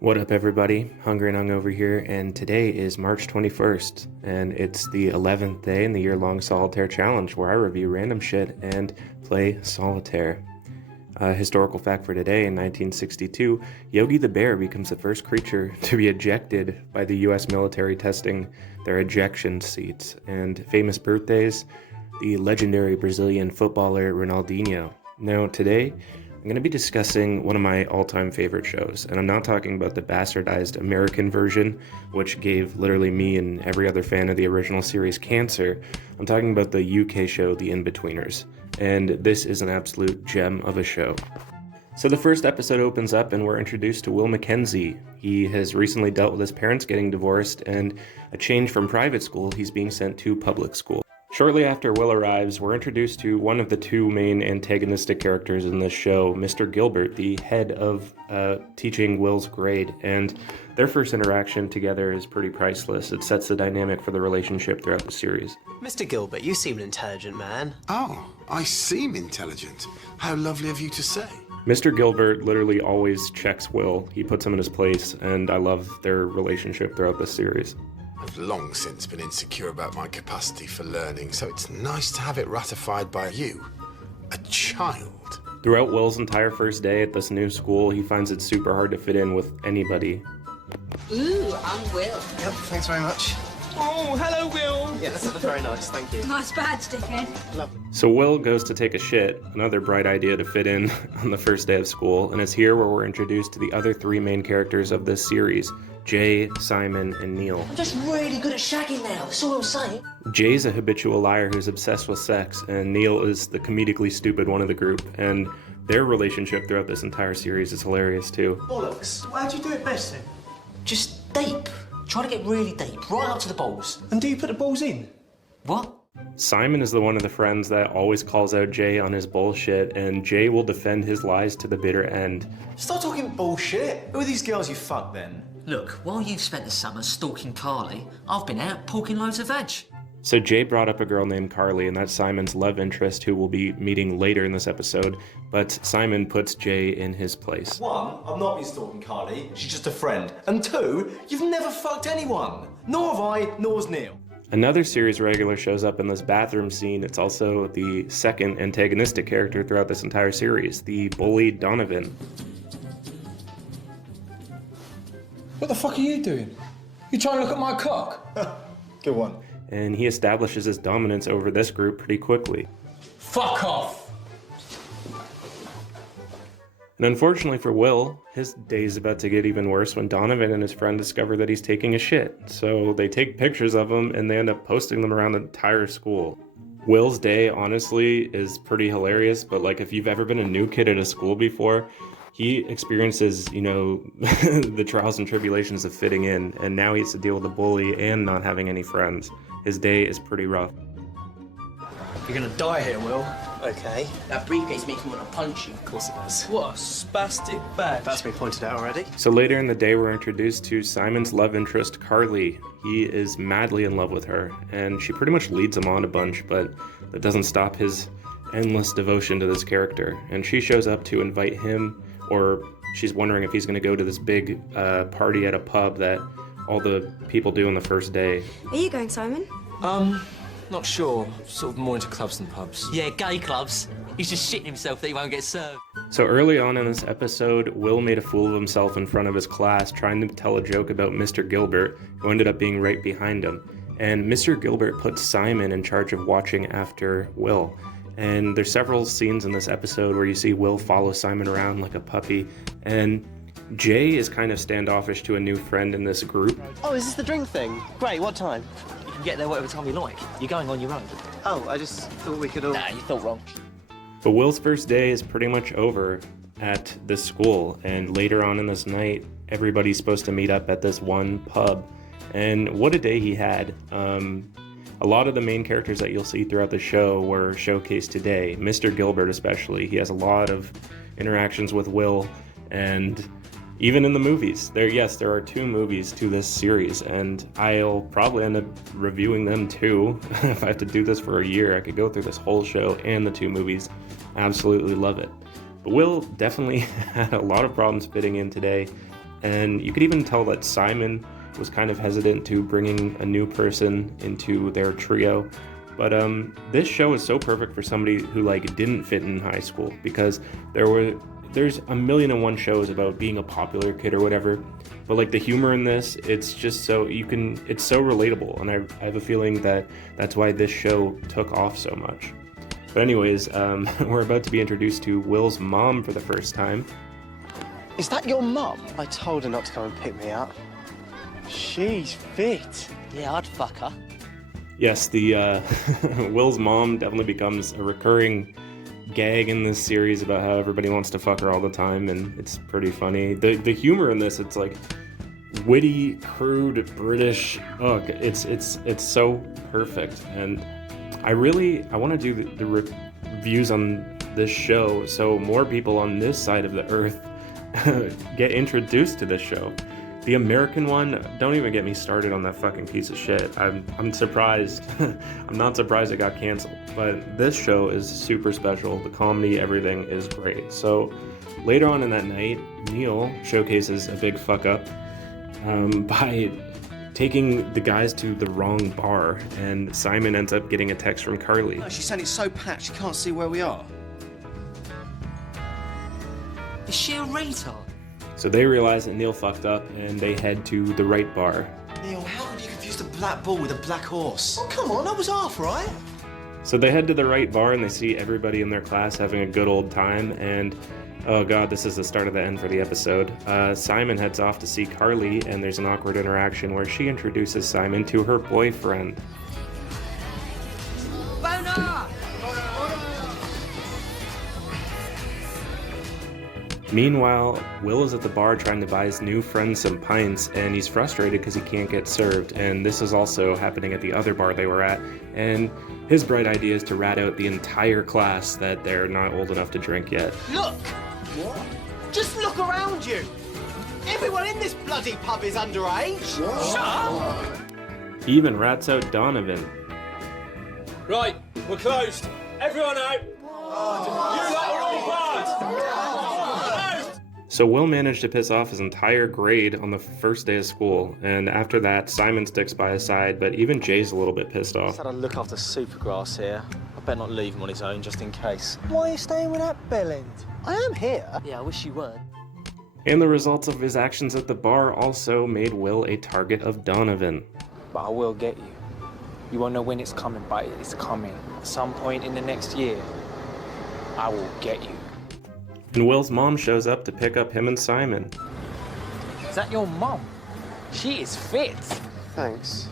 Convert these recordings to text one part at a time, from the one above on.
What up, everybody? Hungry and Hungover here, and today is March 21st, and it's the 11th day in the year-long Solitaire challenge where I review random shit and play Solitaire. Historical fact for today, in 1962, Yogi the Bear becomes the first creature to be ejected by the US military testing their ejection seats. And famous birthdays, the legendary Brazilian footballer Ronaldinho. Now, today, I'm going to be discussing one of my all-time favorite shows, and I'm not talking about the bastardized American version, which gave literally me and every other fan of the original series cancer. I'm talking about the UK show, The Inbetweeners, and this is an absolute gem of a show. So the first episode opens up and we're introduced to Will Mackenzie. He has recently dealt with his parents getting divorced, and a change from private school, he's being sent to public school. Shortly after Will arrives, we're introduced to one of the two main antagonistic characters in this show, Mr. Gilbert, the head of teaching Will's grade, and their first interaction together is pretty priceless. It sets the dynamic for the relationship throughout the series. Mr. Gilbert, you seem an intelligent man. Oh, I seem intelligent. How lovely of you to say. Mr. Gilbert literally always checks Will. He puts him in his place, and I love their relationship throughout the series. I've long since been insecure about my capacity for learning, so it's nice to have it ratified by you, a child. Throughout Will's entire first day at this new school, he finds it super hard to fit in with anybody. Ooh, I'm Will. Yep, thanks very much. Oh, hello, Will. Yes, very nice, thank you. Nice badge, dickhead. Lovely. So Will goes to take a shit, another bright idea to fit in on the first day of school, and it's here where we're introduced to the other three main characters of this series, Jay, Simon, and Neil. I'm just really good at shagging now, that's all I'm saying. Jay's a habitual liar who's obsessed with sex, and Neil is the comedically stupid one of the group, and their relationship throughout this entire series is hilarious too. Bollocks. How'd you do it best then? Just deep. Try to get really deep, right up to the balls. And do you put the balls in? What? Simon is the one of the friends that always calls out Jay on his bullshit, and Jay will defend his lies to the bitter end. Stop talking bullshit. Who are these girls you fucked then? Look, while you've spent the summer stalking Carly, I've been out porking loads of veg. So Jay brought up a girl named Carly, and that's Simon's love interest, who we'll be meeting later in this episode, but Simon puts Jay in his place. One, I've not been stalking Carly. She's just a friend. And two, you've never fucked anyone. Nor have I, nor's Neil. Another series regular shows up in this bathroom scene. It's also the second antagonistic character throughout this entire series, the bully Donovan. What the fuck are you doing? You trying to look at my cock? Good one. And he establishes his dominance over this group pretty quickly. Fuck off! And unfortunately for Will, his day's about to get even worse when Donovan and his friend discover that he's taking a shit. So they take pictures of him and they end up posting them around the entire school. Will's day, honestly, is pretty hilarious, but like if you've ever been a new kid at a school before, he experiences, the trials and tribulations of fitting in, and now he has to deal with a bully and not having any friends. His day is pretty rough. You're gonna die here, Will. Okay. That briefcase makes me want to punch you. Of course it does. What a spastic badge. That's been pointed out already. So later in the day, we're introduced to Simon's love interest, Carly. He is madly in love with her, and she pretty much leads him on a bunch, but that doesn't stop his endless devotion to this character. And she shows up to invite him, or she's wondering if he's going to go to this big party at a pub that all the people do on the first day. Are you going, Simon? Not sure. Sort of more into clubs than pubs. Yeah, gay clubs. He's just shitting himself that he won't get served. So early on in this episode, Will made a fool of himself in front of his class trying to tell a joke about Mr. Gilbert, who ended up being right behind him. And Mr. Gilbert put Simon in charge of watching after Will. And there's several scenes in this episode where you see Will follow Simon around like a puppy, and Jay is kind of standoffish to a new friend in this group. Oh, is this the drink thing? Great, what time? You can get there whatever time you like. You're going on your own. Oh, I just thought we could all... Nah, you thought wrong. But Will's first day is pretty much over at this school, and later on in this night, everybody's supposed to meet up at this one pub. And what a day he had. A lot of the main characters that you'll see throughout the show were showcased today. Mr. Gilbert especially. He has a lot of interactions with Will, and even in the movies. There are two movies to this series, and I'll probably end up reviewing them too. If I have to do this for a year, I could go through this whole show and the two movies. I absolutely love it. But Will definitely had a lot of problems fitting in today. and you could even tell that Simon was kind of hesitant to bringing a new person into their trio. But this show is so perfect for somebody who like didn't fit in high school, because there's a million and one shows about being a popular kid or whatever, but like the humor in this, it's just so it's so relatable, and I have a feeling that that's why this show took off so much. But anyways, we're about to be introduced to Will's mom for the first time. Is that your mum? I told her not to come and pick me up. She's fit. Yeah, I'd fuck her. Yes, the Will's mom definitely becomes a recurring gag in this series about how everybody wants to fuck her all the time, and it's pretty funny. The humor in this, it's like witty, crude, British. Oh, it's so perfect, and I want to do the reviews on this show so more people on this side of the earth get introduced to this show. The American one, don't even get me started on that fucking piece of shit. I'm surprised. I'm not surprised it got canceled. But this show is super special. The comedy, everything is great. So later on in that night, Neil showcases a big fuck up by taking the guys to the wrong bar, and Simon ends up getting a text from Carly. She's saying it's so packed she can't see where we are. Is she a retard? So they realize that Neil fucked up, and they head to the right bar. Neil, how could you confuse the black bull with a black horse? Oh, come on, that was half right. So they head to the right bar, and they see everybody in their class having a good old time, and oh god, this is the start of the end for the episode. Simon heads off to see Carly, and there's an awkward interaction where she introduces Simon to her boyfriend. Boner! Meanwhile, Will is at the bar trying to buy his new friend some pints, and he's frustrated because he can't get served, and this is also happening at the other bar they were at, and his bright idea is to rat out the entire class that they're not old enough to drink yet. Look! What? Just look around you! Everyone in this bloody pub is underage! Shut up! He even rats out Donovan. Right, we're closed. Everyone out. You lot are all bad. So Will managed to piss off his entire grade on the first day of school, and after that, Simon sticks by his side, but even Jay's a little bit pissed off. Just had a look after Supergrass here. I better not leave him on his own, just in case. Why are you staying with that bellend? I am here. Yeah, I wish you weren't. And the results of his actions at the bar also made Will a target of Donovan. But I will get you. You won't know when it's coming, but it's coming. At some point in the next year, I will get you. And Will's mom shows up to pick up him and Simon. Is that your mum? She is fit. Thanks.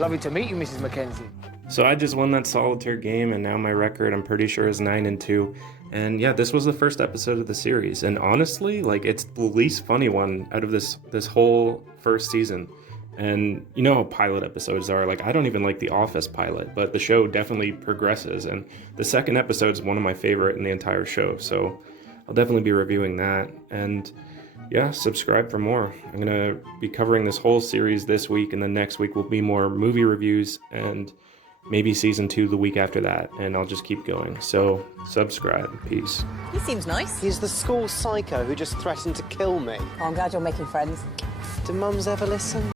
Lovely to meet you, Mrs. Mackenzie. So I just won that solitaire game, and now my record, I'm pretty sure, is 9-2. And yeah, this was the first episode of the series, and honestly, like, it's the least funny one out of this whole first season. And you know how pilot episodes are, like, I don't even like the Office pilot, but the show definitely progresses, and the second episode is one of my favorite in the entire show, so I'll definitely be reviewing that. And yeah, subscribe for more. I'm gonna be covering this whole series this week, and then next week will be more movie reviews, and maybe season 2 the week after that, and I'll just keep going. So subscribe. Peace. He seems nice. He's the school psycho who just threatened to kill me. Oh, I'm glad you're making friends. Do mums ever listen?